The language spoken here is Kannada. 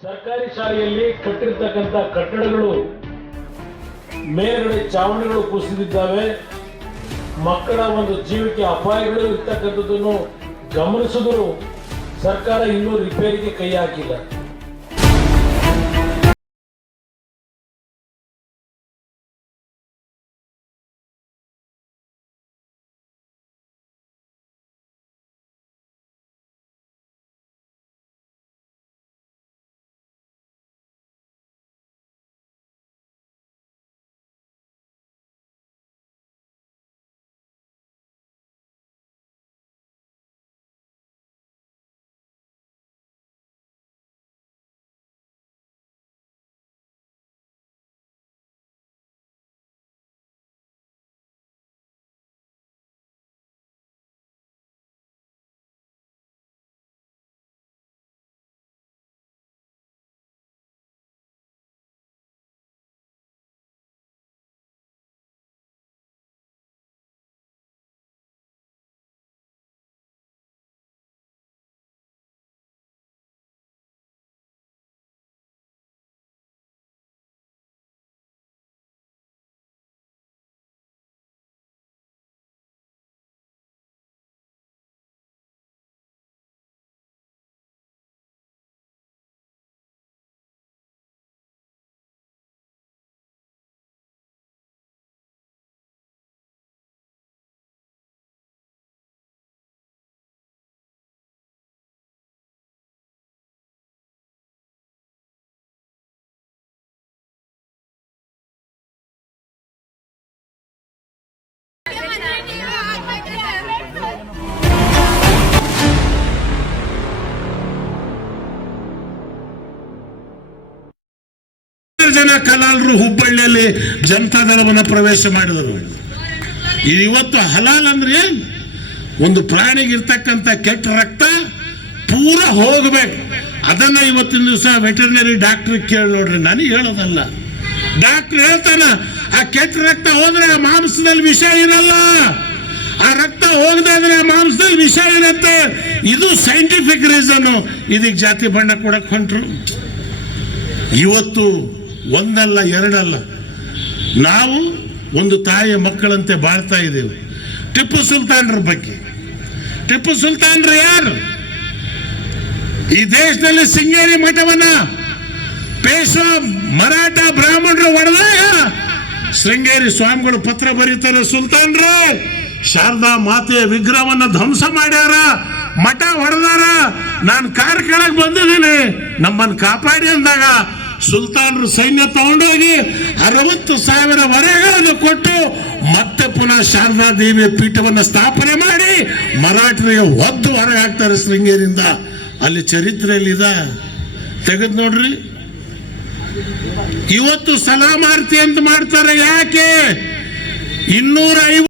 ಸರ್ಕಾರಿ ಶಾಲೆಯಲ್ಲಿ ಕಟ್ಟಿರ್ತಕ್ಕಂಥ ಕಟ್ಟಡಗಳು ಮೇಲ್ಗಡೆ ಚಾವಣಿಗಳು ಕುಸಿದಿದ್ದಾವೆ. ಮಕ್ಕಳ ಒಂದು ಜೀವಕ್ಕೆ ಅಪಾಯಗಳು ಇರ್ತಕ್ಕಂಥದ್ದನ್ನು ಗಮನಿಸಿದ್ರು ಸರ್ಕಾರ ಇನ್ನೂ ರಿಪೇರಿಗೆ ಕೈ ಹಾಕಿಲ್ಲ. ಜನ ಕಲಾಲರು ಹುಬ್ಬಳ್ಳಿಯಲ್ಲಿ ಜನತಾದಳವನ್ನು ಪ್ರವೇಶ ಮಾಡಿದರು. ಇವತ್ತು ಹಲಾಲ್ ಅಂದ್ರೆ ಏನ್? ಒಂದು ಪ್ರಾಣಿಗೆ ಇರ್ತಕ್ಕಂಥ ಕೆಟ್ಟ ರಕ್ತ ಪೂರ ಹೋಗ್ಬೇಕು. ಅದನ್ನ ಇವತ್ತಿನ ದಿವಸ ವೆಟರ್ನರಿ ಡಾಕ್ಟರ್ ಕೇಳಿ ನೋಡ್ರಿ, ನನಗೆ ಹೇಳೋದಲ್ಲ, ಡಾಕ್ಟರ್ ಹೇಳ್ತಾನ ಆ ಕೆಟ್ಟ ರಕ್ತ ಹೋದ್ರೆ ಆ ಮಾಂಸದಲ್ಲಿ ವಿಷ ಇರಲ್ಲ, ಆ ರಕ್ತ ಹೋಗದಾದ್ರೆ ಆ ಮಾಂಸದಲ್ಲಿ ವಿಷ ಇರುತ್ತೆ. ಇದು ಸೈಂಟಿಫಿಕ್ ರೀಸನ್. ಇದಕ್ಕೆ ಜಾತಿ ಬಣ್ಣ ಕೊಡಕ್ ಹೊಂಟ್ರು. ಇವತ್ತು ಒಂದಲ್ಲ ಎರಡಲ್ಲ, ನಾವು ಒಂದು ತಾಯಿಯ ಮಕ್ಕಳಂತೆ ಬಾಳ್ತಾ ಇದ್ದೇವೆ. ಟಿಪ್ಪು ಸುಲ್ತಾನ್ರ ಬಗ್ಗೆ, ಟಿಪ್ಪು ಸುಲ್ತಾನ್ರು ಯಾರು? ಈ ದೇಶದಲ್ಲಿ ಶೃಂಗೇರಿ ಮಠವನ್ನ ಪೇಶ್ವಾ ಮರಾಠ ಬ್ರಾಹ್ಮಣರು ಹೊಡೆದಾಗ ಶೃಂಗೇರಿ ಸ್ವಾಮಿಗಳು ಪತ್ರ ಬರೀತಾರೆ, ಸುಲ್ತಾನ್ರು ಶಾರದಾ ಮಾತೆಯ ವಿಗ್ರಹವನ್ನ ಧ್ವಂಸ ಮಾಡ್ಯಾರ, ಮಠ ಹೊಡೆದಾರ, ನಾನು ಕಾರ್ ಕೆಳಗೆ ಬಂದಿದ್ದೀನಿ, ನಮ್ಮನ್ನು ಕಾಪಾಡಿ ಅಂದಾಗ ಸುಲ್ತಾನರು ಸೈನ್ಯ ತಗೊಂಡೋಗಿ 60,000 ವರೆಗಳನ್ನು ಕೊಟ್ಟು ಮತ್ತೆ ಪುನಃ ಶಾರದಾ ದೇವಿಯ ಪೀಠವನ್ನು ಸ್ಥಾಪನೆ ಮಾಡಿ ಮರಾಠರಿಗೆ ಒದ್ದು ಹೊರಗೆ ಹಾಕ್ತಾರೆ ಶೃಂಗೇರಿಯಿಂದ. ಅಲ್ಲಿ ಚರಿತ್ರೆಯಲ್ಲಿದೆ, ತೆಗೆದು ನೋಡ್ರಿ. ಇವತ್ತು ಸಲಾಮಾರ್ತಿ ಅಂತ ಮಾಡ್ತಾರೆ. ಯಾಕೆ? 250